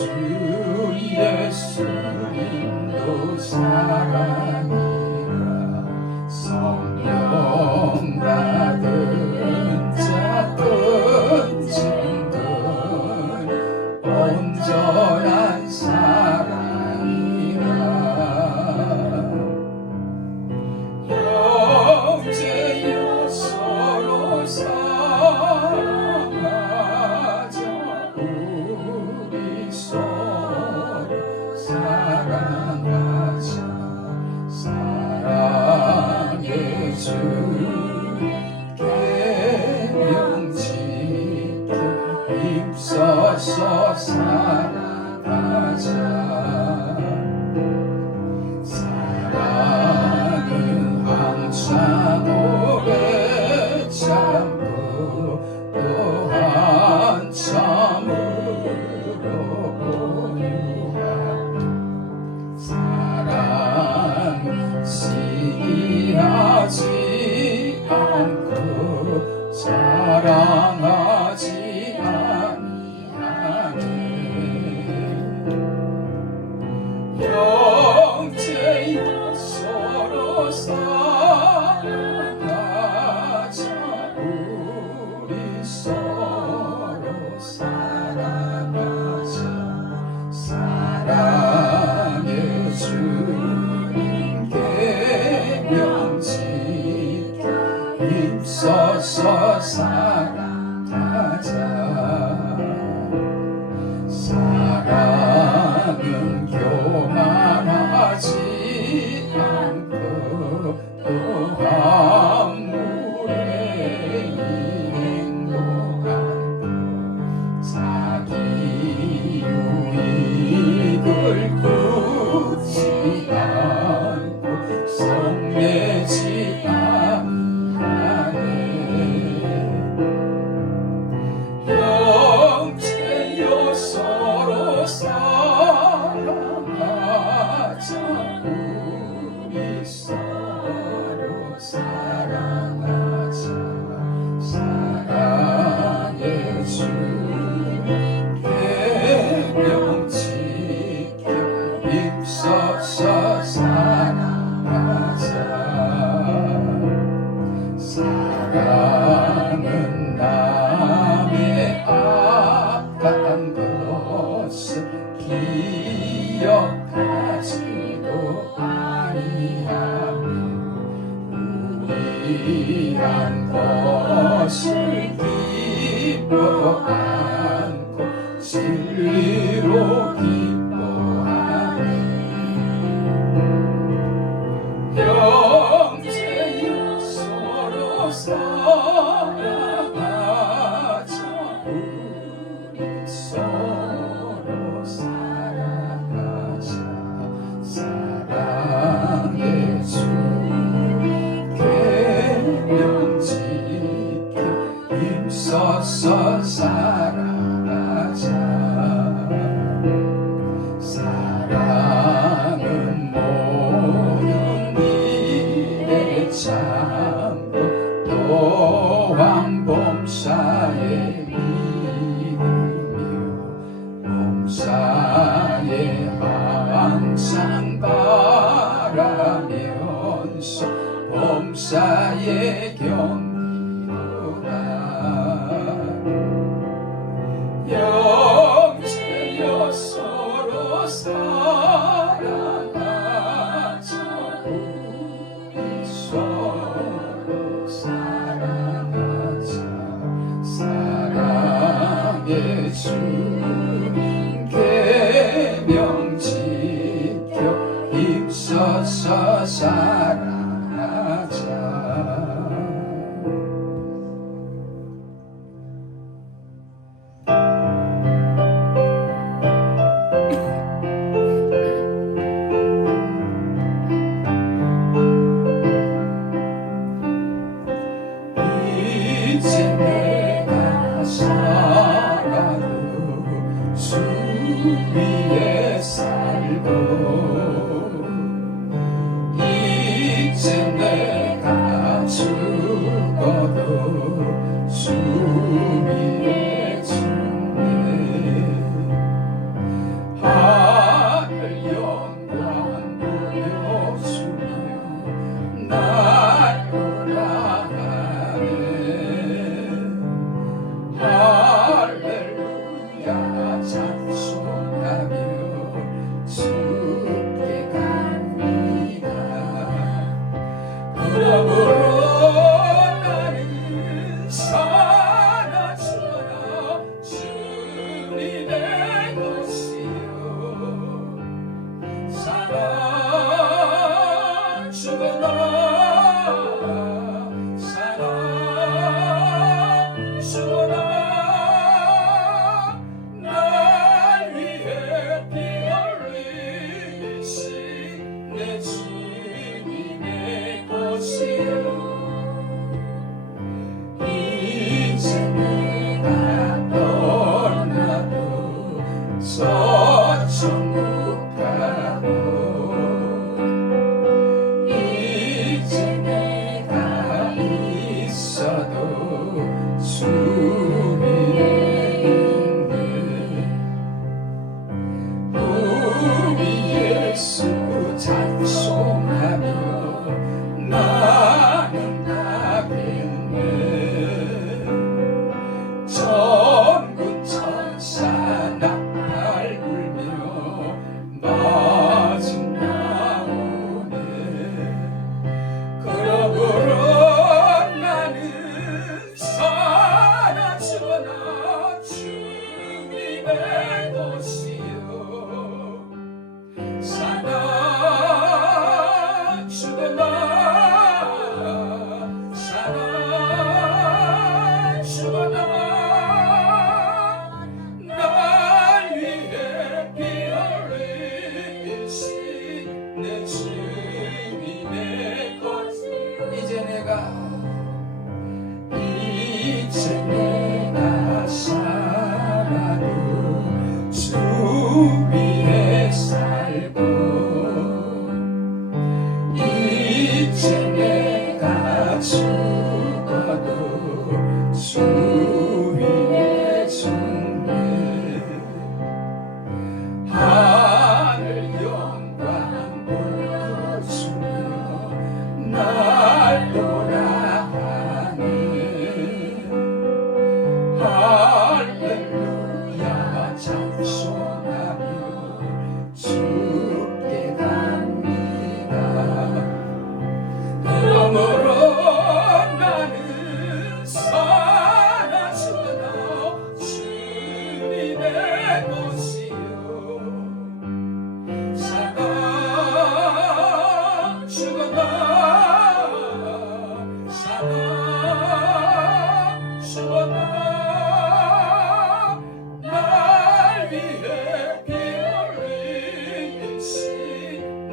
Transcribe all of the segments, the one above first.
주 예수님도 사랑이라 성령 받은 자 던진 것 온전한 사랑이라 형제여 서로 사랑하자 우리 서로 사랑하자 사랑의 주 계명 지켜 힘써서 살아가자 사랑은 항상 오래 참고 또 한참으로 보유하고 사랑은 시기하지 않고 사랑하지 아니하네 형제여 서로 사랑하자 우리 서로 사랑하자 사랑의 주님 계명 지켜 힘써서 살아가자 사랑은 교만하지 않고 또한 물에 행복하고 자기 유익을 굽지 않고 성내지 아니하네 형제여 서로 사랑하자 우리 서로 사랑하자 사랑의 주 계명 지켜 힘써서 살아가자 사랑은 남의 악한 것을 기억하지도 아니하며 우리한 것을 기뻐 안고 진리로 기뻐하네 형제여 서로 사랑하자 우리 서로 사랑하자 사랑의 주 계명 지켜 힘써서 살아가자 사랑은 모든 일에 참고 또한 범사에 믿으며 범사에 항상 바라면서 범사에 견디노라 형제여 서로 사랑하자 우리 서로 사랑하자 사랑의 주 계명 지켜 힘써서 살아가자 이제 내가 살아도 주 위에 살고 이제 내가 죽어도 주 위에 죽네 찬송하며 주께 갑니다. 그러므로 나는 살아 죽어나 주님의 것이요 살아 죽어나 날 위해 피 흘리신 내 주님의 것이요 이제 내가 떠나도 저 천국 가고 이제 내가 있어도 주 위에 있는 우리 예수 찬송하며 나는 가겠네. 전군 천사 나팔 불며 마중 나오네. 그러므로 나는 살아 죽어나 주님의 것이요 살아 죽어나 살아 죽어나 날 위해 피 흘리신 내 주님의 것 이제 내가 살아도 주 위에 살고 이제 내가 죽어도 주 위에 죽네. 하늘 영광 보여주며 날 돌아가네. 할렐루야 찬송하며 주께 갑니다. 그러므로 나는 살아 죽어나 주님의 것이요 살아 죽어나 살아 죽어나 날 위해 피 흘리신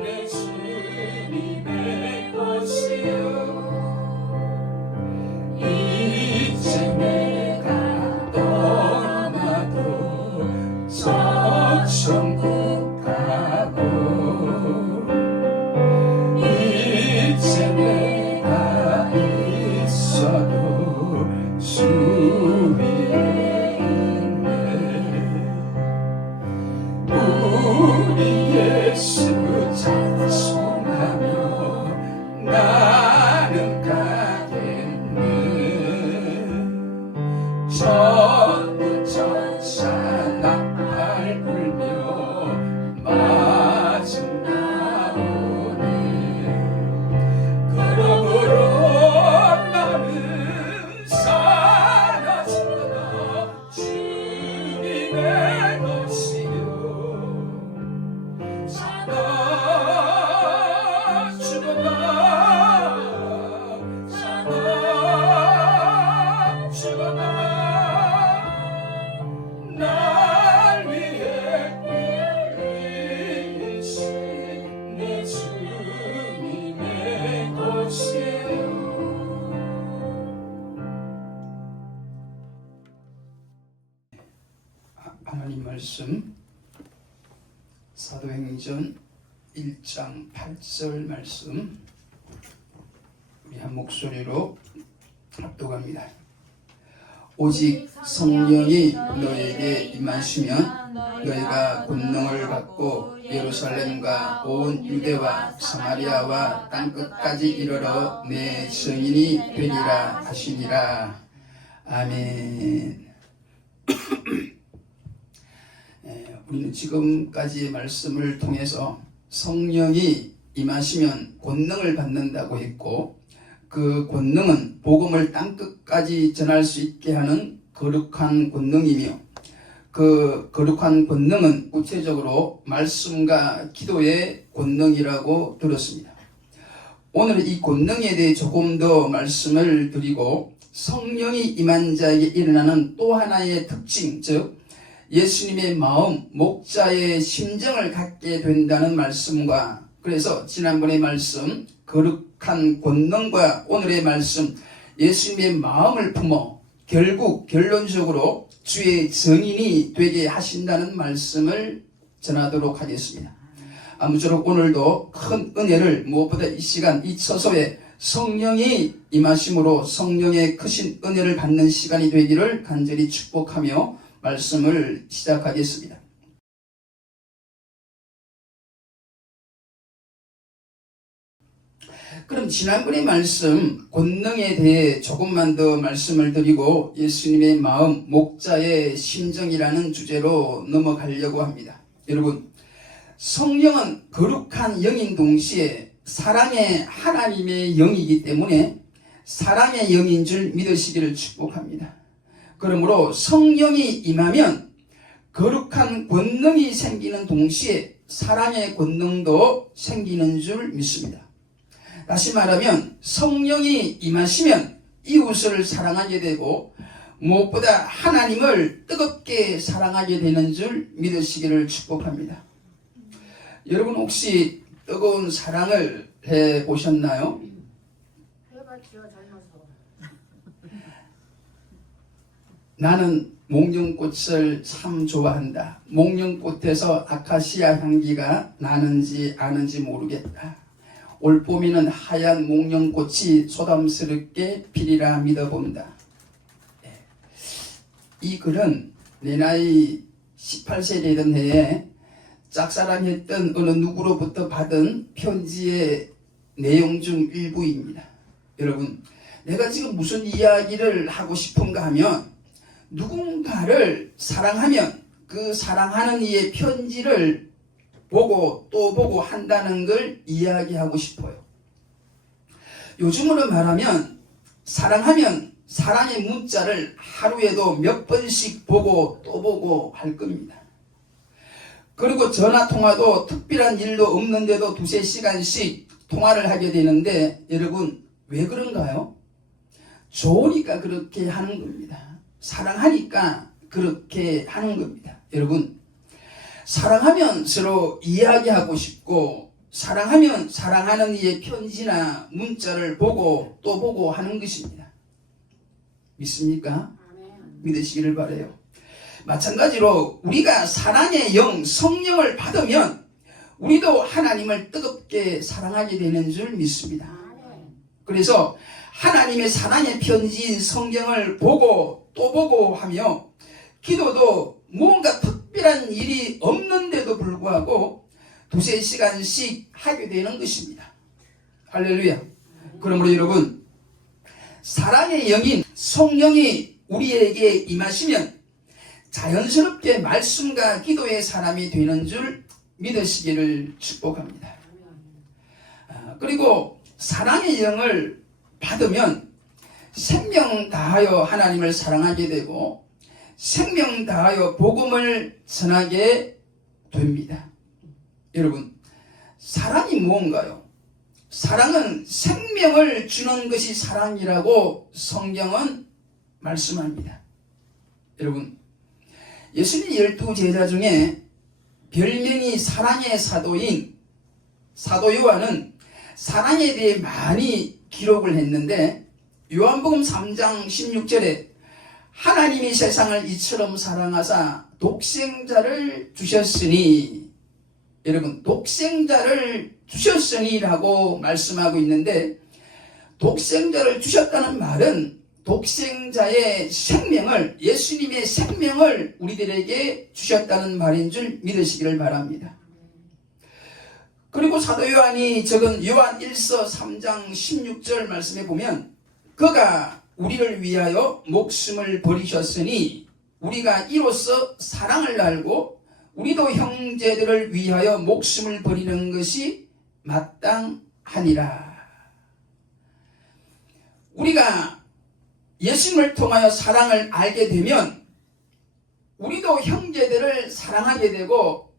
내 주님의 것이요 이제 내가 떠나도 저 천국 가고 이제 내가 있어도 주 위에 있네. 우리 예수 찬송하며 나는 가겠네. 전군 천사 나팔 불며 마중 나오네. 그러므로 나는 살아 죽어나 주님의 것이요 살아 죽어나 살아 죽어나 날 위해 피 흘리신 내 주님의 것이요 하나님 말씀 사도행전 1장 8절 말씀 우리 한 목소리로 합독합니다. 오직 성령이 너에게 임하시면 너희가 권능을 받고 예루살렘과 온 유대와 사마리아와 땅끝까지 이르러 내 증인이 되리라 하시니라. 아멘. 우리는 지금까지의 말씀을 통해서 성령이 임하시면 권능을 받는다고 했고, 그 권능은 복음을 땅끝까지 전할 수 있게 하는 거룩한 권능이며, 그 거룩한 권능은 구체적으로 말씀과 기도의 권능이라고 들었습니다. 오늘 이 권능에 대해 조금 더 말씀을 드리고, 성령이 임한 자에게 일어나는 또 하나의 특징, 즉 예수님의 마음, 목자의 심정을 갖게 된다는 말씀과, 그래서 지난번의 말씀 거룩한 권능과 오늘의 말씀 예수님의 마음을 품어 결국 결론적으로 주의 증인이 되게 하신다는 말씀을 전하도록 하겠습니다. 아무쪼록 오늘도 큰 은혜를, 무엇보다 이 시간 이 처소에 성령이 임하심으로 성령의 크신 은혜를 받는 시간이 되기를 간절히 축복하며 말씀을 시작하겠습니다. 그럼 지난번의 말씀 권능에 대해 조금만 더 말씀을 드리고 예수님의 마음, 목자의 심정이라는 주제로 넘어가려고 합니다. 여러분, 성령은 거룩한 영인 동시에 사랑의 하나님의 영이기 때문에 사랑의 영인 줄 믿으시기를 축복합니다. 그러므로 성령이 임하면 거룩한 권능이 생기는 동시에 사랑의 권능도 생기는 줄 믿습니다. 다시 말하면 성령이 임하시면 이웃을 사랑하게 되고 무엇보다 하나님을 뜨겁게 사랑하게 되는 줄 믿으시기를 축복합니다. 여러분 혹시 뜨거운 사랑을 해보셨나요? 해봤죠, 젊어서. 나는 목련꽃을 참 좋아한다. 목련꽃에서 아카시아 향기가 나는지 아는지 모르겠다. 올 봄에는 하얀 목련꽃이 소담스럽게 피리라 믿어본다. 이 글은 내 나이 18세 되던 해에 짝사랑했던 어느 누구로부터 받은 편지의 내용 중 일부입니다. 여러분, 내가 지금 무슨 이야기를 하고 싶은가 하면 누군가를 사랑하면 그 사랑하는 이의 편지를 보고 또 보고 한다는 걸 이야기하고 싶어요. 요즘으로 말하면 사랑하면 사랑의 문자를 하루에도 몇 번씩 보고 또 보고 할 겁니다. 그리고 전화통화도 특별한 일도 없는데도 두세 시간씩 통화를 하게 되는데 여러분 왜 그런가요? 좋으니까 그렇게 하는 겁니다. 사랑하니까 그렇게 하는 겁니다. 여러분, 사랑하면 서로 이야기하고 싶고 사랑하면 사랑하는 이의 편지나 문자를 보고 또 보고 하는 것입니다. 믿습니까? 믿으시기를 바라요. 마찬가지로 우리가 사랑의 영, 성령을 받으면 우리도 하나님을 뜨겁게 사랑하게 되는 줄 믿습니다. 그래서 하나님의 사랑의 편지인 성경을 보고 또 보고 하며 기도도 무언가 특별한 일이 없는데도 불구하고 두세 시간씩 하게 되는 것입니다. 할렐루야. 그러므로 여러분, 사랑의 영인 성령이 우리에게 임하시면 자연스럽게 말씀과 기도의 사람이 되는 줄 믿으시기를 축복합니다. 그리고 사랑의 영을 받으면 생명 다하여 하나님을 사랑하게 되고 생명 다하여 복음을 전하게 됩니다. 여러분, 사랑이 무언가요? 사랑은 생명을 주는 것이 사랑이라고 성경은 말씀합니다. 여러분, 예수님 12제자 중에 별명이 사랑의 사도인 사도 요한은 사랑에 대해 많이 기록을 했는데 요한복음 3장 16절에 하나님이 세상을 이처럼 사랑하사 독생자를 주셨으니, 여러분 독생자를 주셨으니라고 말씀하고 있는데 독생자를 주셨다는 말은 독생자의 생명을, 예수님의 생명을 우리들에게 주셨다는 말인 줄 믿으시기를 바랍니다. 그리고 사도 요한이 적은 요한 1서 3장 16절 말씀에 보면 그가 우리를 위하여 목숨을 버리셨으니 우리가 이로써 사랑을 알고 우리도 형제들을 위하여 목숨을 버리는 것이 마땅하니라. 우리가 예수님을 통하여 사랑을 알게 되면 우리도 형제들을 사랑하게 되고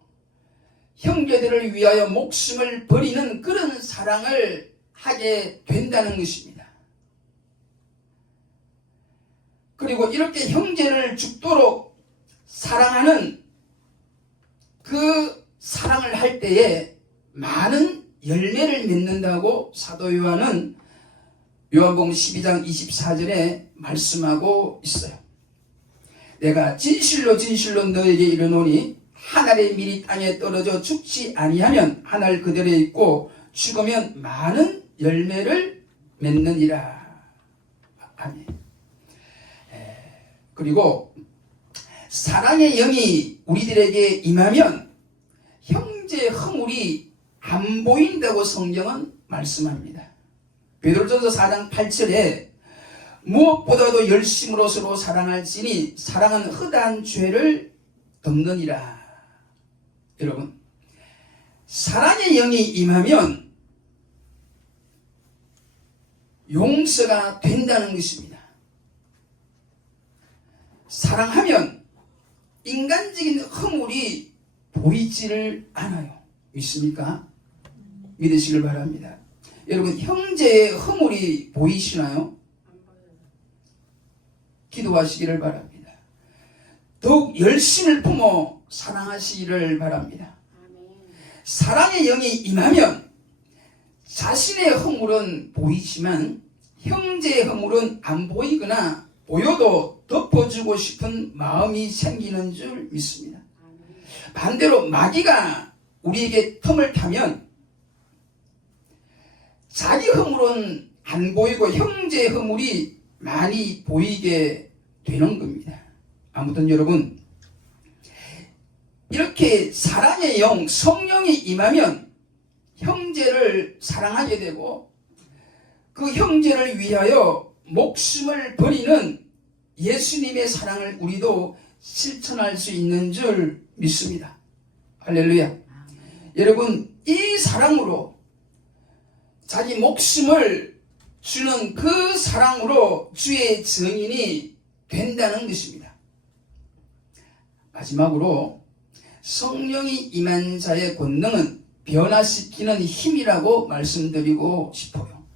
형제들을 위하여 목숨을 버리는 그런 사랑을 하게 된다는 것입니다. 그리고 이렇게 형제를 죽도록 사랑하는 그 사랑을 할 때에 많은 열매를 맺는다고 사도 요한은 요한복음 12장 24절에 말씀하고 있어요. 내가 진실로 진실로 너에게 이르노니 한 알의 밀이 땅에 떨어져 죽지 아니하면 한 알 그대로 있고 죽으면 많은 열매를 맺느니라. 아멘. 그리고 사랑의 영이 우리들에게 임하면 형제의 허물이 안 보인다고 성경은 말씀합니다. 베드로전서 4장 8절에 무엇보다도 열심으로 서로 사랑할지니 사랑은 허다한 죄를 덮느니라. 여러분, 사랑의 영이 임하면 용서가 된다는 것입니다. 사랑하면 인간적인 허물이 보이지를 않아요. 믿습니까? 믿으시길 바랍니다. 여러분, 형제의 허물이 보이시나요? 기도하시기를 바랍니다. 더욱 열심을 품어 사랑하시기를 바랍니다. 사랑의 영이 임하면 자신의 허물은 보이지만 형제의 허물은 안 보이거나 보여도 덮어주고 싶은 마음이 생기는 줄 믿습니다. 반대로 마귀가 우리에게 틈을 타면 자기 허물은 안 보이고 형제의 허물이 많이 보이게 되는 겁니다. 아무튼 여러분, 이렇게 사랑의 영, 성령이 임하면 형제를 사랑하게 되고 그 형제를 위하여 목숨을 버리는 예수님의 사랑을 우리도 실천할 수 있는 줄 믿습니다. 할렐루야. 여러분, 이 사랑으로 자기 목숨을 주는 그 사랑으로 주의 증인이 된다는 것입니다. 마지막으로 성령이 임한 자의 권능은 변화시키는 힘이라고 말씀드리고 싶어요.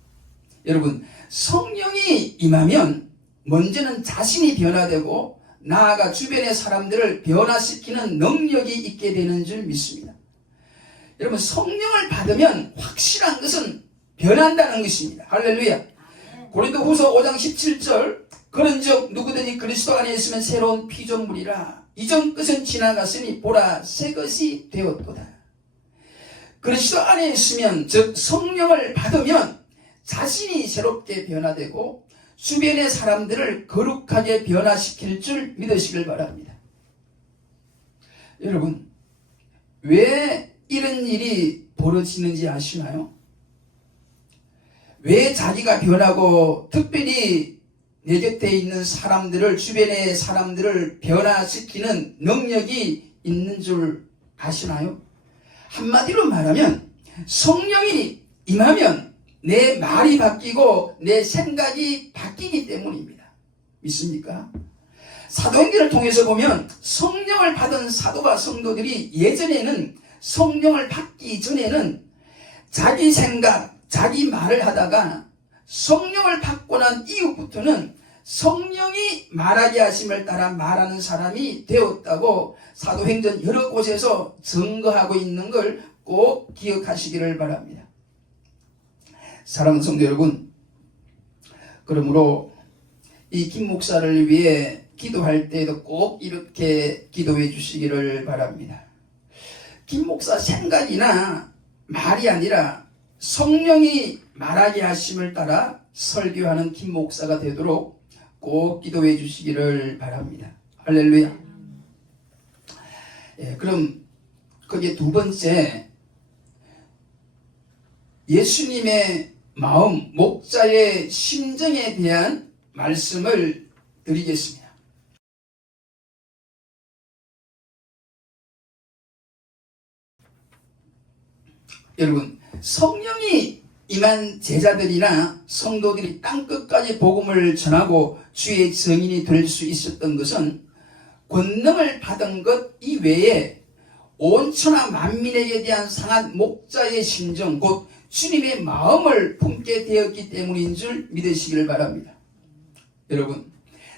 여러분, 성령이 임하면 먼저는 자신이 변화되고 나아가 주변의 사람들을 변화시키는 능력이 있게 되는 줄 믿습니다. 여러분, 성령을 받으면 확실한 것은 변한다는 것입니다. 할렐루야. 고린도후서 5장 17절 그런즉 누구든지 그리스도 안에 있으면 새로운 피조물이라 이전 것은 지나갔으니 보라 새 것이 되었도다. 그리스도 안에 있으면 즉 성령을 받으면 자신이 새롭게 변화되고 주변의 사람들을 거룩하게 변화시킬 줄 믿으시길 바랍니다. 여러분, 왜 이런 일이 벌어지는지 아시나요? 왜 자기가 변하고 특별히 내 곁에 있는 사람들을, 주변의 사람들을 변화시키는 능력이 있는 줄 아시나요? 한마디로 말하면 성령이 임하면 내 말이 바뀌고 내 생각이 바뀌기 때문입니다. 믿습니까? 사도행전을 통해서 보면 성령을 받은 사도와 성도들이 예전에는 성령을 받기 전에는 자기 생각, 자기 말을 하다가 성령을 받고 난 이후부터는 성령이 말하게 하심을 따라 말하는 사람이 되었다고 사도행전 여러 곳에서 증거하고 있는 걸 꼭 기억하시기를 바랍니다. 사랑하는 성도 여러분, 그러므로 이 김 목사를 위해 기도할 때에도 꼭 이렇게 기도해 주시기를 바랍니다. 김 목사 생각이나 말이 아니라 성령이 말하게 하심을 따라 설교하는 김 목사가 되도록 꼭 기도해 주시기를 바랍니다. 할렐루야. 그럼 거기에 두 번째, 예수님의 마음, 목자의 심정에 대한 말씀을 드리겠습니다. 여러분, 성령이 임한 제자들이나 성도들이 땅끝까지 복음을 전하고 주의 증인이 될 수 있었던 것은 권능을 받은 것 이외에 온 천하 만민에게 대한 상한 목자의 심정, 곧 주님의 마음을 품게 되었기 때문인 줄 믿으시기를 바랍니다. 여러분,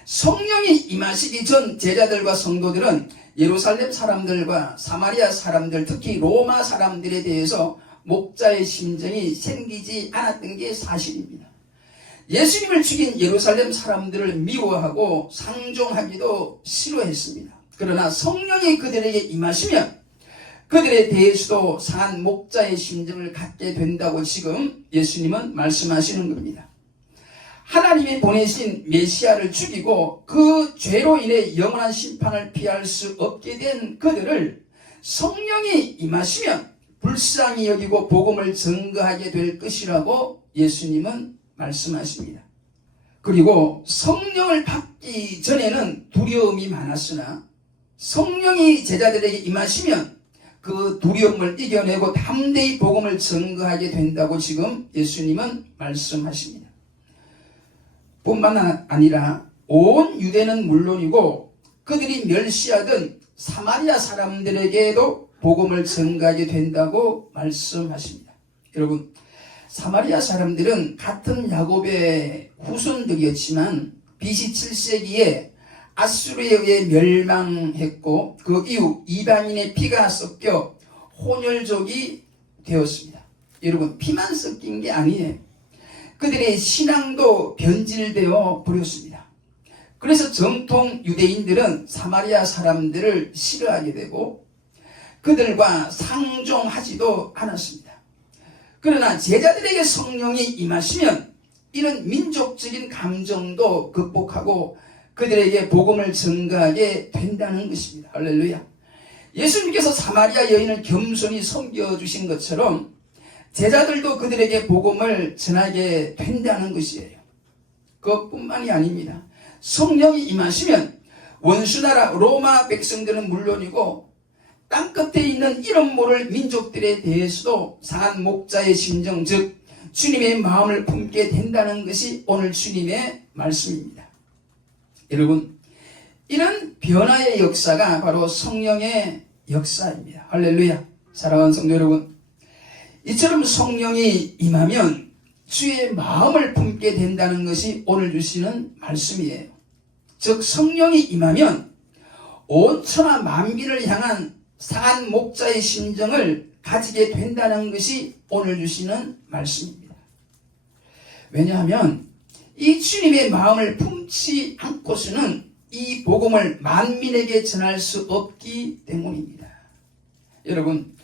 성령이 임하시기 전 제자들과 성도들은 예루살렘 사람들과 사마리아 사람들, 특히 로마 사람들에 대해서 목자의 심정이 생기지 않았던 게 사실입니다. 예수님을 죽인 예루살렘 사람들을 미워하고 상종하기도 싫어했습니다. 그러나 성령이 그들에게 임하시면 그들에 대해서도 상한 목자의 심정을 갖게 된다고 지금 예수님은 말씀하시는 겁니다. 하나님이 보내신 메시아를 죽이고 그 죄로 인해 영원한 심판을 피할 수 없게 된 그들을 성령이 임하시면 불쌍히 여기고 복음을 증거하게 될 것이라고 예수님은 말씀하십니다. 그리고 성령을 받기 전에는 두려움이 많았으나 성령이 제자들에게 임하시면 그 두려움을 이겨내고 담대히 복음을 증거하게 된다고 지금 예수님은 말씀하십니다. 뿐만 아니라 온 유대는 물론이고 그들이 멸시하던 사마리아 사람들에게도 복음을 증거하게 된다고 말씀하십니다. 여러분, 사마리아 사람들은 같은 야곱의 후손들이었지만 BC 7세기에 아수르에 의해 멸망했고 그 이후 이방인의 피가 섞여 혼혈족이 되었습니다. 여러분, 피만 섞인 게 아니에요. 그들의 신앙도 변질되어 버렸습니다. 그래서 정통 유대인들은 사마리아 사람들을 싫어하게 되고 그들과 상종하지도 않았습니다. 그러나 제자들에게 성령이 임하시면 이런 민족적인 감정도 극복하고 그들에게 복음을 증거하게 된다는 것입니다. 할렐루야. 예수님께서 사마리아 여인을 겸손히 섬겨주신 것처럼 제자들도 그들에게 복음을 전하게 된다는 것이에요. 그것뿐만이 아닙니다. 성령이 임하시면 원수나라 로마 백성들은 물론이고 땅끝에 있는 이름 모를 민족들에 대해서도 상한 목자의 심정, 즉 주님의 마음을 품게 된다는 것이 오늘 주님의 말씀입니다. 여러분, 이런 변화의 역사가 바로 성령의 역사입니다. 할렐루야. 사랑하는 성도 여러분, 이처럼 성령이 임하면 주의 마음을 품게 된다는 것이 오늘 주시는 말씀이에요. 즉 성령이 임하면 온 천하 만민을 향한 상한 목자의 심정을 가지게 된다는 것이 오늘 주시는 말씀입니다. 왜냐하면 이 주님의 마음을 품지 않고서는 이 복음을 만민에게 전할 수 없기 때문입니다. 여러분,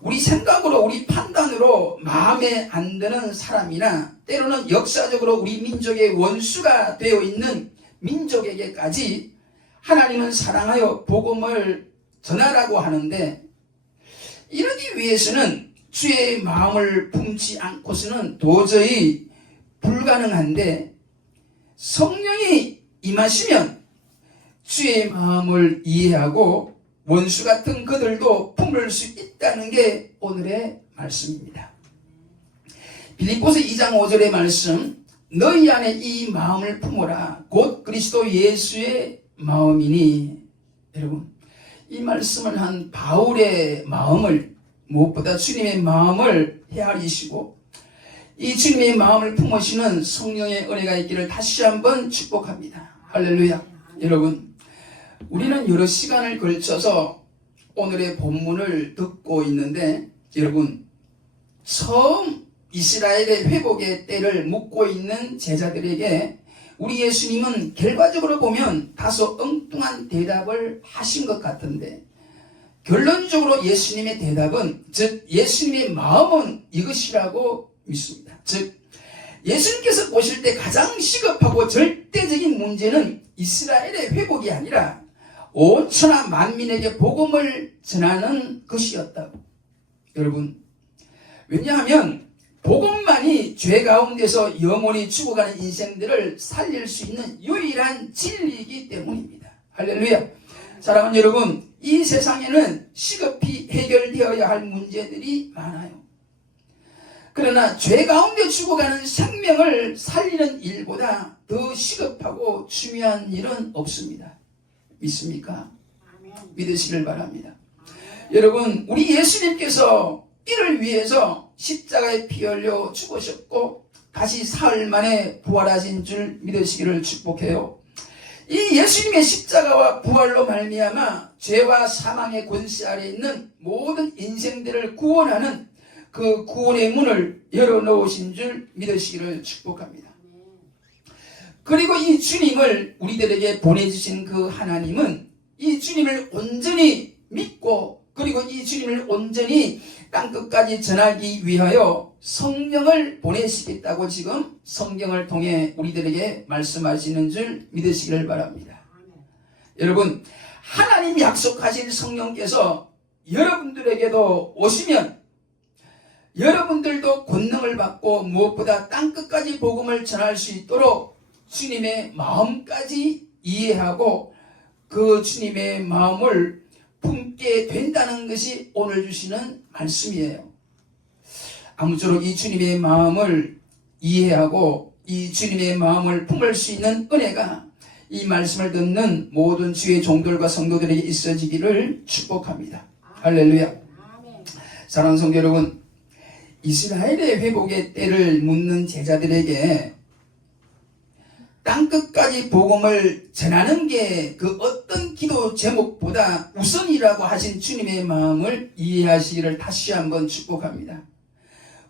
우리 생각으로 우리 판단으로 마음에 안 드는 사람이나 때로는 역사적으로 우리 민족의 원수가 되어 있는 민족에게까지 하나님은 사랑하여 복음을 전하라고 하는데 이러기 위해서는 주의 마음을 품지 않고서는 도저히 불가능한데 성령이 임하시면 주의 마음을 이해하고 원수 같은 그들도 품을 수 있다는 게 오늘의 말씀입니다. 빌립보서 2장 5절의 말씀, 너희 안에 이 마음을 품어라 곧 그리스도 예수의 마음이니. 여러분, 이 말씀을 한 바울의 마음을 무엇보다 주님의 마음을 헤아리시고 이 주님의 마음을 품으시는 성령의 은혜가 있기를 다시 한번 축복합니다. 할렐루야. 여러분, 우리는 여러 시간을 걸쳐서 오늘의 본문을 듣고 있는데 여러분, 처음 이스라엘의 회복의 때를 묻고 있는 제자들에게 우리 예수님은 결과적으로 보면 다소 엉뚱한 대답을 하신 것 같은데 결론적으로 예수님의 대답은, 즉 예수님의 마음은 이것이라고 믿습니다. 즉 예수님께서 오실 때 가장 시급하고 절대적인 문제는 이스라엘의 회복이 아니라 온 천하 만민에게 복음을 전하는 것이었다고. 여러분, 왜냐하면 복음만이 죄 가운데서 영원히 죽어가는 인생들을 살릴 수 있는 유일한 진리이기 때문입니다. 할렐루야. 사랑하는 여러분, 이 세상에는 시급히 해결되어야 할 문제들이 많아요. 그러나 죄 가운데 죽어가는 생명을 살리는 일보다 더 시급하고 중요한 일은 없습니다. 믿습니까? 아멘. 믿으시길 바랍니다. 여러분, 우리 예수님께서 이를 위해서 십자가에 피 흘려 죽으셨고 다시 사흘 만에 부활하신 줄 믿으시기를 축복해요. 이 예수님의 십자가와 부활로 말미암아 죄와 사망의 권세 아래 있는 모든 인생들을 구원하는 그 구원의 문을 열어놓으신 줄 믿으시기를 축복합니다. 그리고 이 주님을 우리들에게 보내주신 그 하나님은 이 주님을 온전히 믿고 그리고 이 주님을 온전히 땅끝까지 전하기 위하여 성령을 보내시겠다고 지금 성경을 통해 우리들에게 말씀하시는 줄 믿으시기를 바랍니다. 여러분, 하나님이 약속하신 성령께서 여러분들에게도 오시면 여러분들도 권능을 받고 무엇보다 땅끝까지 복음을 전할 수 있도록 주님의 마음까지 이해하고 그 주님의 마음을 품게 된다는 것이 오늘 주시는 말씀이에요. 아무쪼록 이 주님의 마음을 이해하고 이 주님의 마음을 품을 수 있는 은혜가 이 말씀을 듣는 모든 주의 종들과 성도들에게 있어지기를 축복합니다. 할렐루야. 사랑하는 성도 여러분, 이스라엘의 회복의 때를 묻는 제자들에게 땅끝까지 복음을 전하는 게 그 어떤 기도 제목보다 우선이라고 하신 주님의 마음을 이해하시기를 다시 한번 축복합니다.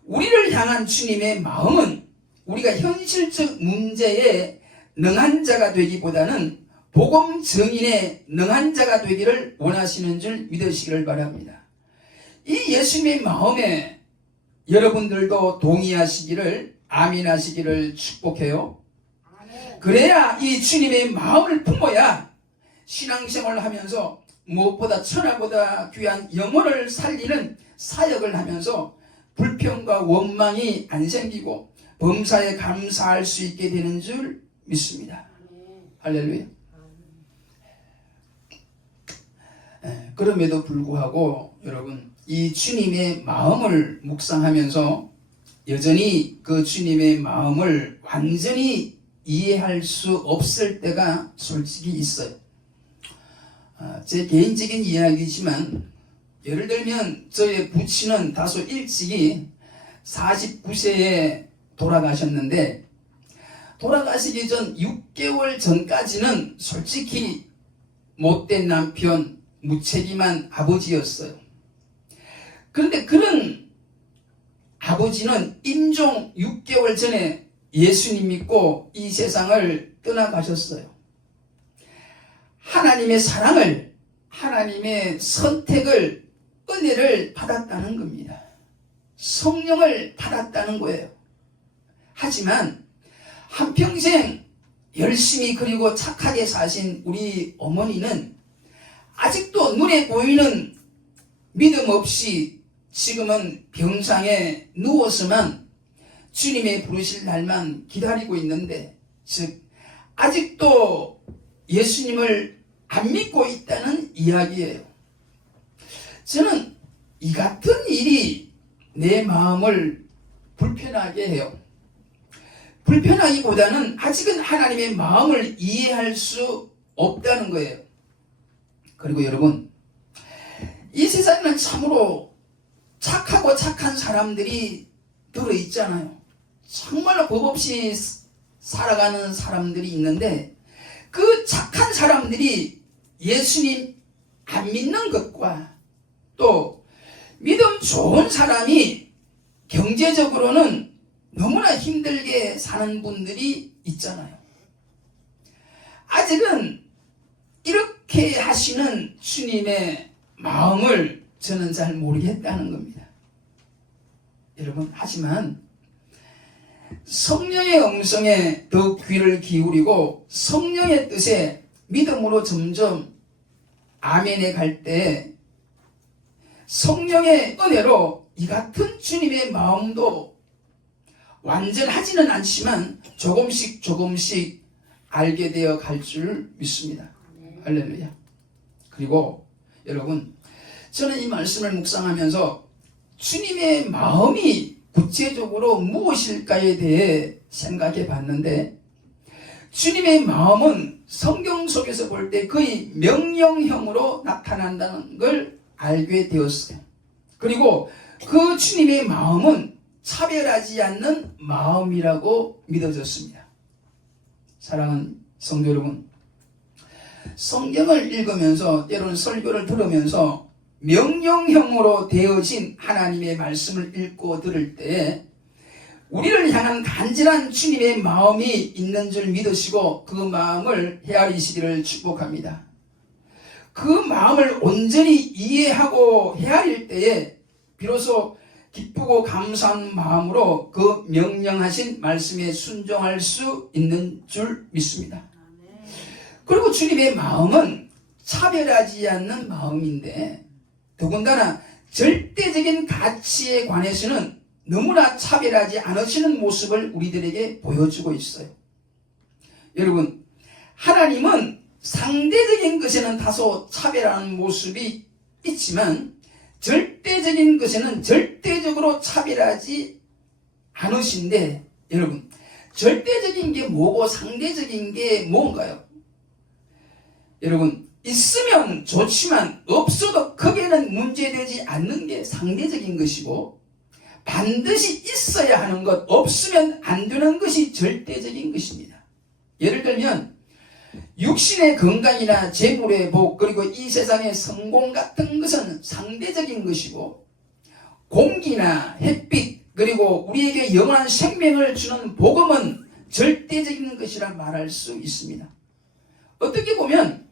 우리를 향한 주님의 마음은 우리가 현실적 문제에 능한 자가 되기보다는 복음 증인에 능한 자가 되기를 원하시는 줄 믿으시기를 바랍니다. 이 예수님의 마음에 여러분들도 동의하시기를 아멘하시기를 축복해요. 그래야 이 주님의 마음을 품어야 신앙생활을 하면서 무엇보다 천하보다 귀한 영혼을 살리는 사역을 하면서 불평과 원망이 안 생기고 범사에 감사할 수 있게 되는 줄 믿습니다. 할렐루야. 그럼에도 불구하고 여러분, 이 주님의 마음을 묵상하면서 여전히 그 주님의 마음을 완전히 이해할 수 없을 때가 솔직히 있어요. 제 개인적인 이야기지만 예를 들면 저의 부친은 다소 일찍이 49세에 돌아가셨는데 돌아가시기 전 6개월 전까지는 솔직히 못된 남편, 무책임한 아버지였어요. 그런데 그런 아버지는 임종 6개월 전에 예수님 믿고 이 세상을 떠나가셨어요. 하나님의 사랑을, 하나님의 선택을, 은혜를 받았다는 겁니다. 성령을 받았다는 거예요. 하지만 한평생 열심히 그리고 착하게 사신 우리 어머니는 아직도 눈에 보이는 믿음 없이 지금은 병상에 누워서만 주님의 부르실 날만 기다리고 있는데, 즉 아직도 예수님을 안 믿고 있다는 이야기예요. 저는 이 같은 일이 내 마음을 불편하게 해요. 불편하기보다는 아직은 하나님의 마음을 이해할 수 없다는 거예요. 그리고 여러분, 이 세상에는 참으로 착하고 착한 사람들이 들어있잖아요. 정말로 법 없이 살아가는 사람들이 있는데 그 착한 사람들이 예수님 안 믿는 것과 또 믿음 좋은 사람이 경제적으로는 너무나 힘들게 사는 분들이 있잖아요. 아직은 이렇게 하시는 주님의 마음을 저는 잘 모르겠다는 겁니다. 여러분, 하지만 성령의 음성에 더 귀를 기울이고 성령의 뜻에 믿음으로 점점 아멘에 갈 때 성령의 은혜로 이 같은 주님의 마음도 완전하지는 않지만 조금씩 알게 되어 갈 줄 믿습니다. 할렐루야. 그리고 여러분, 저는 이 말씀을 묵상하면서 주님의 마음이 구체적으로 무엇일까에 대해 생각해 봤는데, 주님의 마음은 성경 속에서 볼 때 거의 명령형으로 나타난다는 걸 알게 되었어요. 그리고 그 주님의 마음은 차별하지 않는 마음이라고 믿어졌습니다. 사랑하는 성도 여러분, 성경을 읽으면서 때로는 설교를 들으면서 명령형으로 되어진 하나님의 말씀을 읽고 들을 때 우리를 향한 간절한 주님의 마음이 있는 줄 믿으시고 그 마음을 헤아리시기를 축복합니다. 그 마음을 온전히 이해하고 헤아릴 때에 비로소 기쁘고 감사한 마음으로 그 명령하신 말씀에 순종할 수 있는 줄 믿습니다. 그리고 주님의 마음은 차별하지 않는 마음인데, 더군다나 절대적인 가치에 관해서는 너무나 차별하지 않으시는 모습을 우리들에게 보여주고 있어요. 여러분, 하나님은 상대적인 것에는 다소 차별하는 모습이 있지만 절대적인 것에는 절대적으로 차별하지 않으신데, 여러분, 절대적인 게 뭐고 상대적인 게 뭔가요? 여러분, 있으면 좋지만 없어도 크게는 문제되지 않는 게 상대적인 것이고, 반드시 있어야 하는 것, 없으면 안 되는 것이 절대적인 것입니다. 예를 들면 육신의 건강이나 재물의 복, 그리고 이 세상의 성공 같은 것은 상대적인 것이고, 공기나 햇빛, 그리고 우리에게 영원한 생명을 주는 복음은 절대적인 것이라 말할 수 있습니다. 어떻게 보면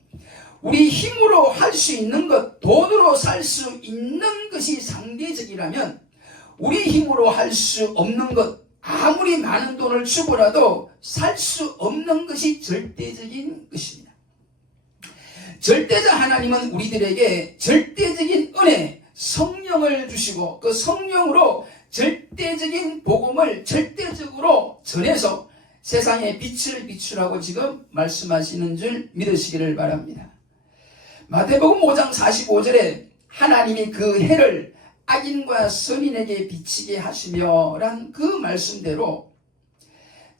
우리 힘으로 할 수 있는 것, 돈으로 살 수 있는 것이 상대적이라면 우리 힘으로 할 수 없는 것, 아무리 많은 돈을 주고라도 살 수 없는 것이 절대적인 것입니다. 절대자 하나님은 우리들에게 절대적인 은혜, 성령을 주시고 그 성령으로 절대적인 복음을 절대적으로 전해서 세상에 빛을 비추라고 지금 말씀하시는 줄 믿으시기를 바랍니다. 마태복음 5장 45절에 하나님이 그 해를 악인과 선인에게 비치게 하시며 란 그 말씀대로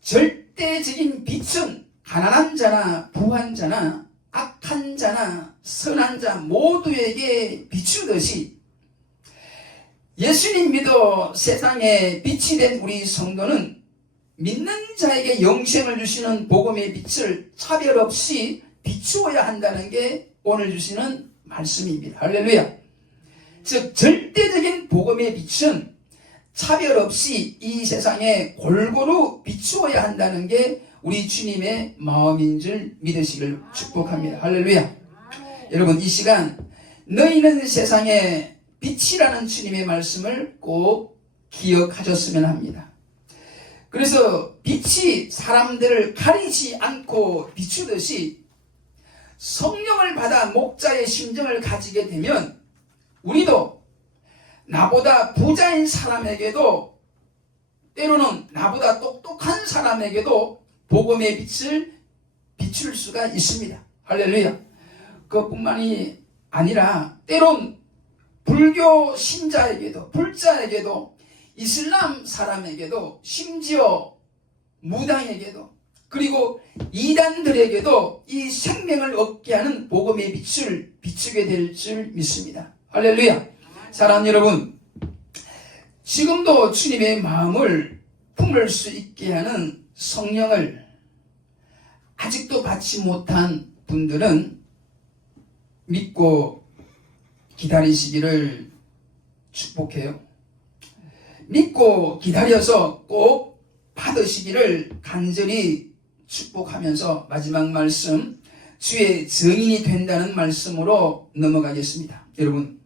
절대적인 빛은 가난한 자나 부한 자나 악한 자나 선한 자 모두에게 비추듯이 예수님 믿어 세상에 빛이 된 우리 성도는 믿는 자에게 영생을 주시는 복음의 빛을 차별 없이 비추어야 한다는 게 오늘 주시는 말씀입니다. 할렐루야. 즉 절대적인 복음의 빛은 차별 없이 이 세상에 골고루 비추어야 한다는 게 우리 주님의 마음인 줄 믿으시길 축복합니다. 할렐루야. 여러분, 이 시간 너희는 세상의 빛이라는 주님의 말씀을 꼭 기억하셨으면 합니다. 그래서 빛이 사람들을 가리지 않고 비추듯이 성령을 받아 목자의 심정을 가지게 되면 우리도 나보다 부자인 사람에게도, 때로는 나보다 똑똑한 사람에게도 복음의 빛을 비출 수가 있습니다. 할렐루야. 그뿐만이 아니라 때론 불교 신자에게도, 불자에게도, 이슬람 사람에게도, 심지어 무당에게도, 그리고 이단들에게도 이 생명을 얻게 하는 복음의 빛을 비추게 될 줄 믿습니다. 할렐루야. 사랑하는 여러분, 지금도 주님의 마음을 품을 수 있게 하는 성령을 아직도 받지 못한 분들은 믿고 기다리시기를 축복해요. 믿고 기다려서 꼭 받으시기를 간절히 축복하면서 마지막 말씀, 주의 증인이 된다는 말씀으로 넘어가겠습니다. 여러분,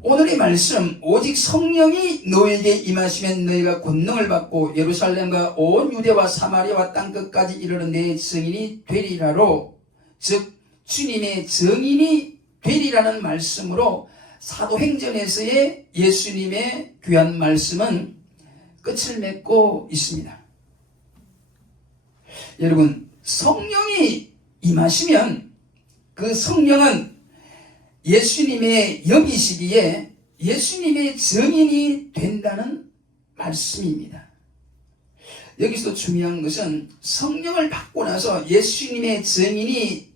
오늘의 말씀, 오직 성령이 너에게 임하시면 너희가 권능을 받고 예루살렘과 온 유대와 사마리아와 땅끝까지 이르는 내 증인이 되리라로, 즉 주님의 증인이 되리라는 말씀으로 사도행전에서의 예수님의 귀한 말씀은 끝을 맺고 있습니다. 여러분, 성령이 임하시면 그 성령은 예수님의 여기시기에 예수님의 증인이 된다는 말씀입니다. 여기서 중요한 것은 성령을 받고 나서 예수님의 증인이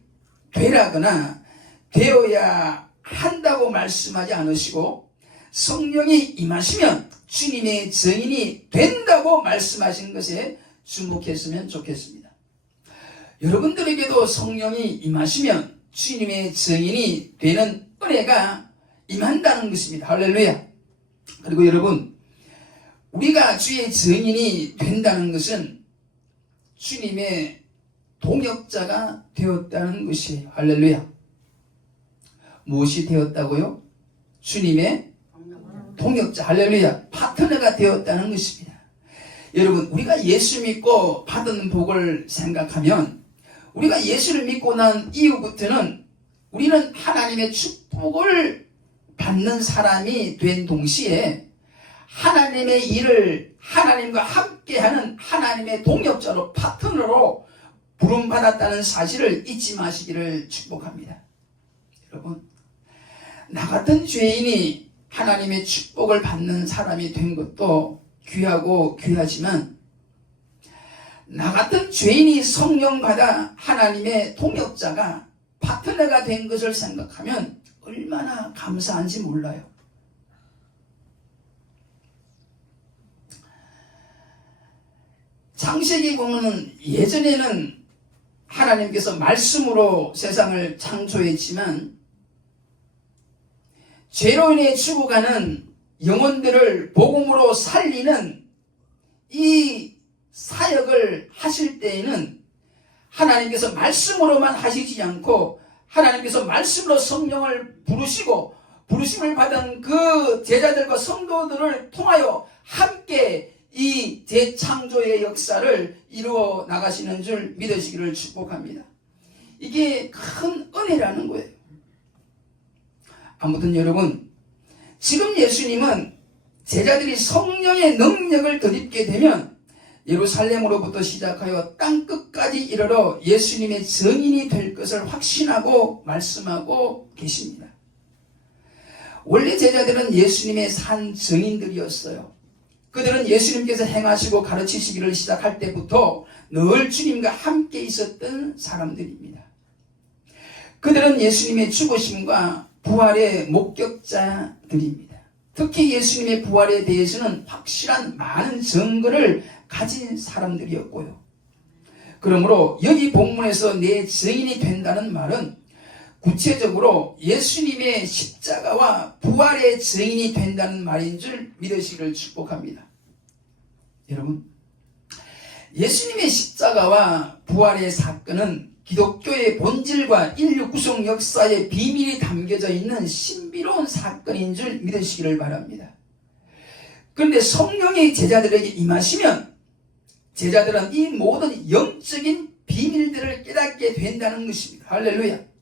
되라거나 되어야 한다고 말씀하지 않으시고 성령이 임하시면 주님의 증인이 된다고 말씀하신 것에 주목했으면 좋겠습니다. 여러분들에게도 성령이 임하시면 주님의 증인이 되는 은혜가 임한다는 것입니다. 할렐루야. 그리고 여러분, 우리가 주의 증인이 된다는 것은 주님의 동역자가 되었다는 것이에요. 할렐루야. 무엇이 되었다고요? 주님의 동역자, 할렐루야, 파트너가 되었다는 것입니다. 여러분, 우리가 예수 믿고 받은 복을 생각하면 우리가 예수를 믿고 난 이후부터는 우리는 하나님의 축복을 받는 사람이 된 동시에 하나님의 일을 하나님과 함께하는 하나님의 동역자로, 파트너로 부름받았다는 사실을 잊지 마시기를 축복합니다. 여러분, 나 같은 죄인이 하나님의 축복을 받는 사람이 된 것도 귀하고 귀하지만 나 같은 죄인이 성령 받아 하나님의 동역자가 파트너가 된 것을 생각하면 얼마나 감사한지 몰라요. 창세기 보면 예전에는 하나님께서 말씀으로 세상을 창조했지만 죄로 인해 죽어가는 영혼들을 복음으로 살리는 이 사역을 하실 때에는 하나님께서 말씀으로만 하시지 않고 하나님께서 말씀으로 성령을 부르시고 부르심을 받은 그 제자들과 성도들을 통하여 함께 이 재창조의 역사를 이루어 나가시는 줄 믿으시기를 축복합니다. 이게 큰 은혜라는 거예요. 아무튼 여러분, 지금 예수님은 제자들이 성령의 능력을 덧입게 되면 예루살렘으로부터 시작하여 땅끝까지 이르러 예수님의 증인이 될 것을 확신하고 말씀하고 계십니다. 원래 제자들은 예수님의 산 증인들이었어요. 그들은 예수님께서 행하시고 가르치시기를 시작할 때부터 늘 주님과 함께 있었던 사람들입니다. 그들은 예수님의 죽으심과 부활의 목격자들입니다. 특히 예수님의 부활에 대해서는 확실한 많은 증거를 가진 사람들이었고요. 그러므로 여기 본문에서 내 증인이 된다는 말은 구체적으로 예수님의 십자가와 부활의 증인이 된다는 말인 줄 믿으시기를 축복합니다. 여러분, 예수님의 십자가와 부활의 사건은 기독교의 본질과 인류 구속 역사의 비밀이 담겨져 있는 신비로운 사건인 줄 믿으시기를 바랍니다. 그런데 성령이 제자들에게 임하시면 제자들은 이 모든 영적인 비밀들을 깨닫게 된다는 것입니다. 할렐루야.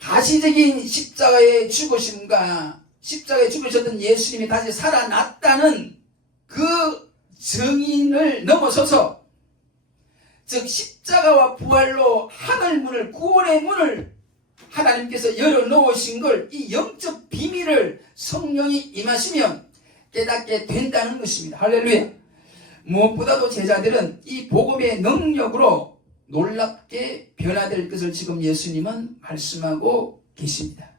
가시적인 십자가의 죽으심과 십자가에 죽으셨던 예수님이 다시 살아났다는 그 증인을 넘어서서, 즉 십자가와 부활로 하늘문을, 구원의 문을 하나님께서 열어놓으신 걸, 이 영적 비밀을 성령이 임하시면 깨닫게 된다는 것입니다. 할렐루야. 무엇보다도 제자들은 이 복음의 능력으로 놀랍게 변화될 것을 지금 예수님은 말씀하고 계십니다.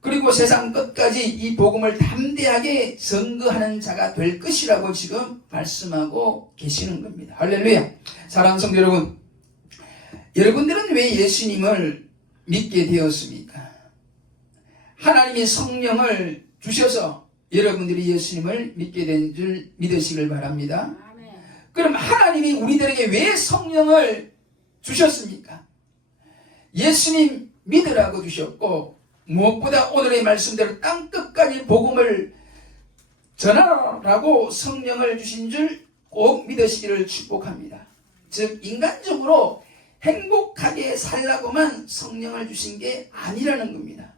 그리고 세상 끝까지 이 복음을 담대하게 증거하는 자가 될 것이라고 지금 말씀하고 계시는 겁니다. 할렐루야. 사랑하는 성도 여러분, 여러분들은 왜 예수님을 믿게 되었습니까? 하나님이 성령을 주셔서 여러분들이 예수님을 믿게 된 줄 믿으시길 바랍니다. 그럼 하나님이 우리들에게 왜 성령을 주셨습니까? 예수님 믿으라고 주셨고, 무엇보다 오늘의 말씀대로 땅끝까지 복음을 전하라고 성령을 주신 줄 꼭 믿으시기를 축복합니다. 즉 인간적으로 행복하게 살라고만 성령을 주신 게 아니라는 겁니다.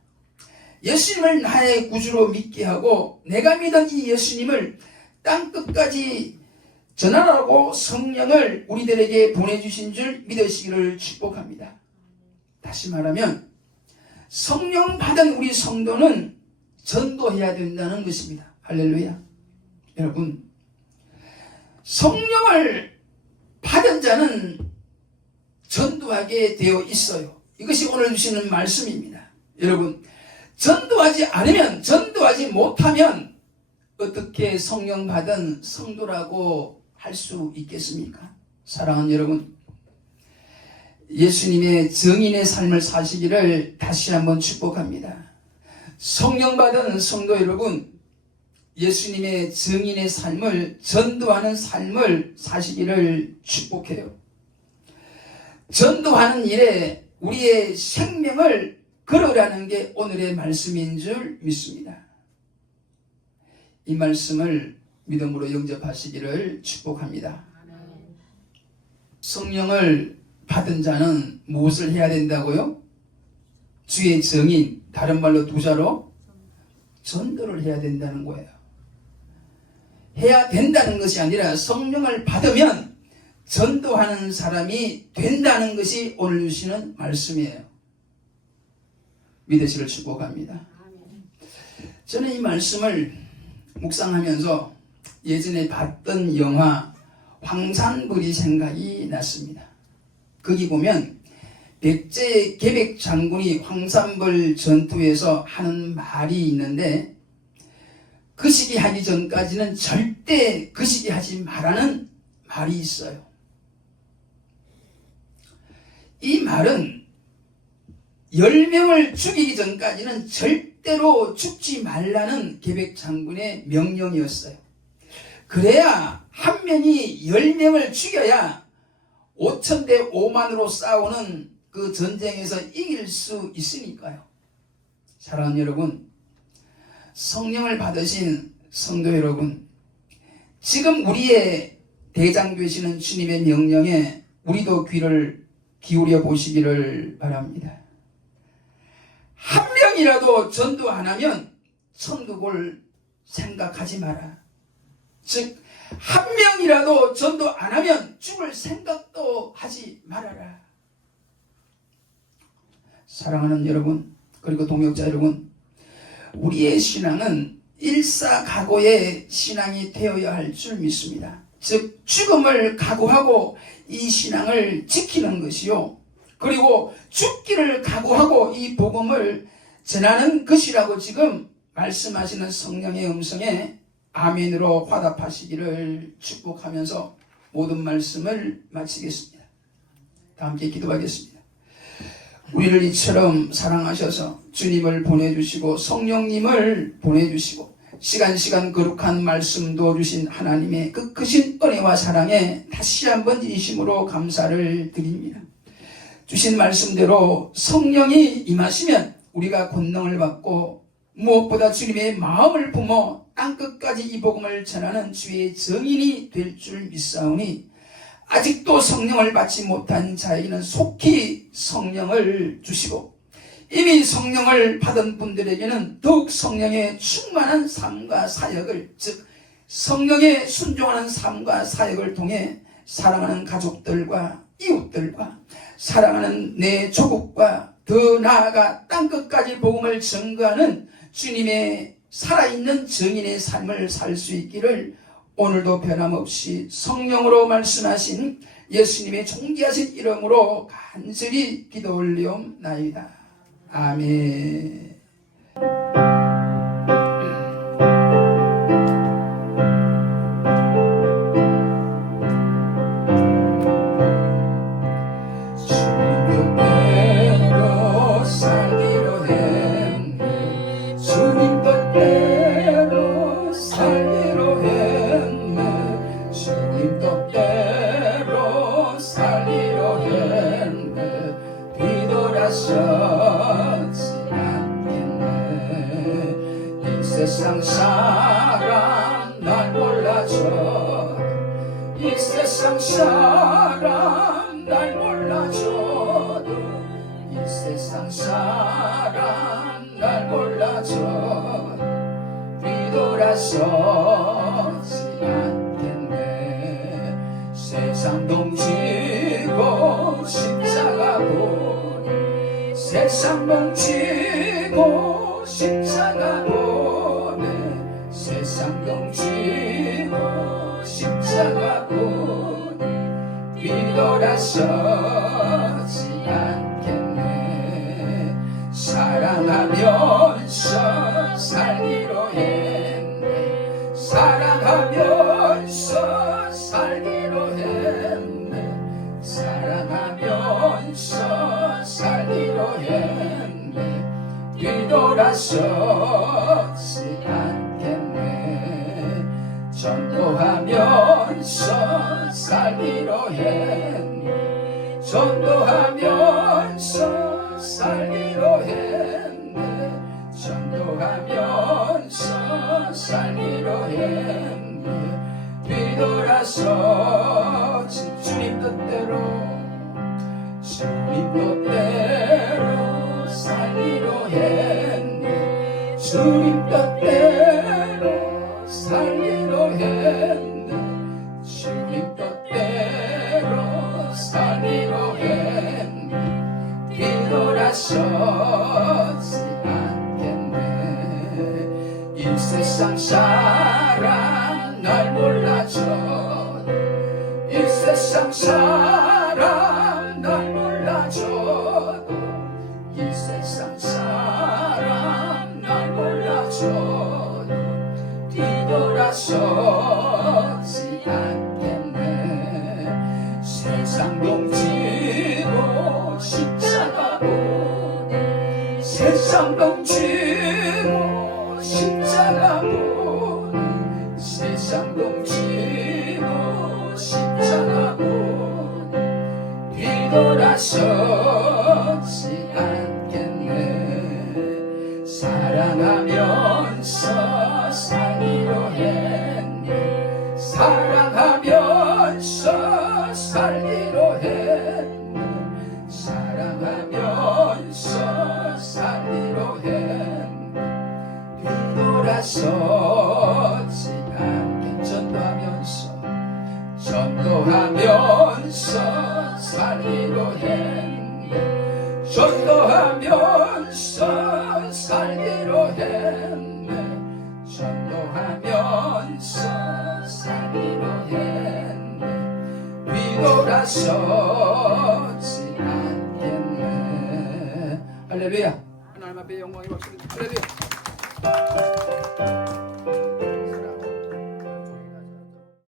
예수님을 나의 구주로 믿게 하고 내가 믿은 이 예수님을 땅끝까지 전하라고 성령을 우리들에게 보내주신 줄 믿으시기를 축복합니다. 다시 말하면 성령 받은 우리 성도는 전도해야 된다는 것입니다. 할렐루야. 여러분, 성령을 받은 자는 전도하게 되어 있어요. 이것이 오늘 주시는 말씀입니다. 여러분, 전도하지 않으면, 전도하지 못하면 어떻게 성령 받은 성도라고 할 수 있겠습니까? 사랑하는 여러분, 예수님의 증인의 삶을 사시기를 다시 한번 축복합니다. 성령 받은 성도 여러분, 예수님의 증인의 삶을, 전도하는 삶을 사시기를 축복해요. 전도하는 일에 우리의 생명을 걸으라는 게 오늘의 말씀인 줄 믿습니다. 이 말씀을 믿음으로 영접하시기를 축복합니다. 성령을 받은 자는 무엇을 해야 된다고요? 주의 증인, 다른 말로 두 자로 전도를 해야 된다는 거예요. 해야 된다는 것이 아니라 성령을 받으면 전도하는 사람이 된다는 것이 오늘 주시는 말씀이에요. 믿으시기를 축복합니다. 저는 이 말씀을 묵상하면서 예전에 봤던 영화 황산벌이 생각이 났습니다. 거기 보면 백제 계백 장군이 황산벌 전투에서 하는 말이 있는데, 그 시기 하기 전까지는 절대 그 시기 하지 말라는 말이 있어요. 이 말은 10명을 죽이기 전까지는 절대로 죽지 말라는 계백 장군의 명령이었어요. 그래야 한 명이 10명을 죽여야 5,000대 5만으로 싸우는 그 전쟁에서 이길 수 있으니까요. 사랑하는 여러분, 성령을 받으신 성도 여러분, 지금 우리의 대장 되시는 주님의 명령에 우리도 귀를 기울여 보시기를 바랍니다. 한 명이라도 전도 안 하면 천국을 생각하지 마라. 즉, 한 명이라도 전도 안 하면 죽을 생각도 하지 말아라. 사랑하는 여러분, 그리고 동역자 여러분, 우리의 신앙은 일사각오의 신앙이 되어야 할 줄 믿습니다. 즉, 죽음을 각오하고 이 신앙을 지키는 것이요, 그리고 죽기를 각오하고 이 복음을 전하는 것이라고 지금 말씀하시는 성령의 음성에 아멘으로 화답하시기를 축복하면서 모든 말씀을 마치겠습니다. 다 함께 기도하겠습니다. 우리를 이처럼 사랑하셔서 주님을 보내주시고 성령님을 보내주시고 시간 거룩한 말씀도 주신 하나님의 그 크신 은혜와 사랑에 다시 한번 진심으로 감사를 드립니다. 주신 말씀대로 성령이 임하시면 우리가 권능을 받고 무엇보다 주님의 마음을 품어 땅끝까지 이 복음을 전하는 주의 증인이 될 줄 믿사오니, 아직도 성령을 받지 못한 자에게는 속히 성령을 주시고 이미 성령을 받은 분들에게는 더욱 성령의 충만한 삶과 사역을, 즉 성령에 순종하는 삶과 사역을 통해 사랑하는 가족들과 이웃들과 사랑하는 내 조국과 더 나아가 땅끝까지 복음을 증거하는 주님의 살아있는 증인의 삶을 살 수 있기를 오늘도 변함없이 성령으로 말씀하신 예수님의 존귀하신 이름으로 간절히 기도 올리옵나이다. 아멘. 세상 사람 날 몰라줘, 이 세상 사람 날 몰라줘도, 이 세상 사람 날 몰라줘 뒤돌아서지 않겠네. 세상 뭉치고 십자가 보내 세상 뭉치고 십자가 보내 뒤돌아서지 않겠네 사랑하면서 살기로 했네 사랑하면서 살기로 했네 사랑하면서 살기로 했네 뒤돌아서지 않겠네 전도하면서 살기로 했네 전도하면서 살기로 했네 전도하면서 살기로 했네 뒤돌아서지 주님 뜻대로 주님 뜻대로 살기로 했네 주님 뜻대로 살기로 했네 주님 뜻대로 살기로 했네 뒤돌아서지 않겠네 이 세상 사람 날 몰라줘 이 세상 사람 날 몰라줘 이 세상 사람 날 몰라줘 뒤돌아서지 않겠네 세상 넘치고 십자가 보내 세상 넘치고 십자가 보내 세상 넘치고 십자가 보내 뒤돌아서지 않겠네 사랑하면서 살기로 했네 사랑하면서 살기로 했네 사랑하면서 살기로 했네 뒤돌아서지 않게 전도하면서 살기로 했네 전도하면서 살기로 했네 전도하면서 살기로 했네 뒤돌아서지 않겠네 할렐루야 하나님 앞에 영광이 받습니다 할렐루야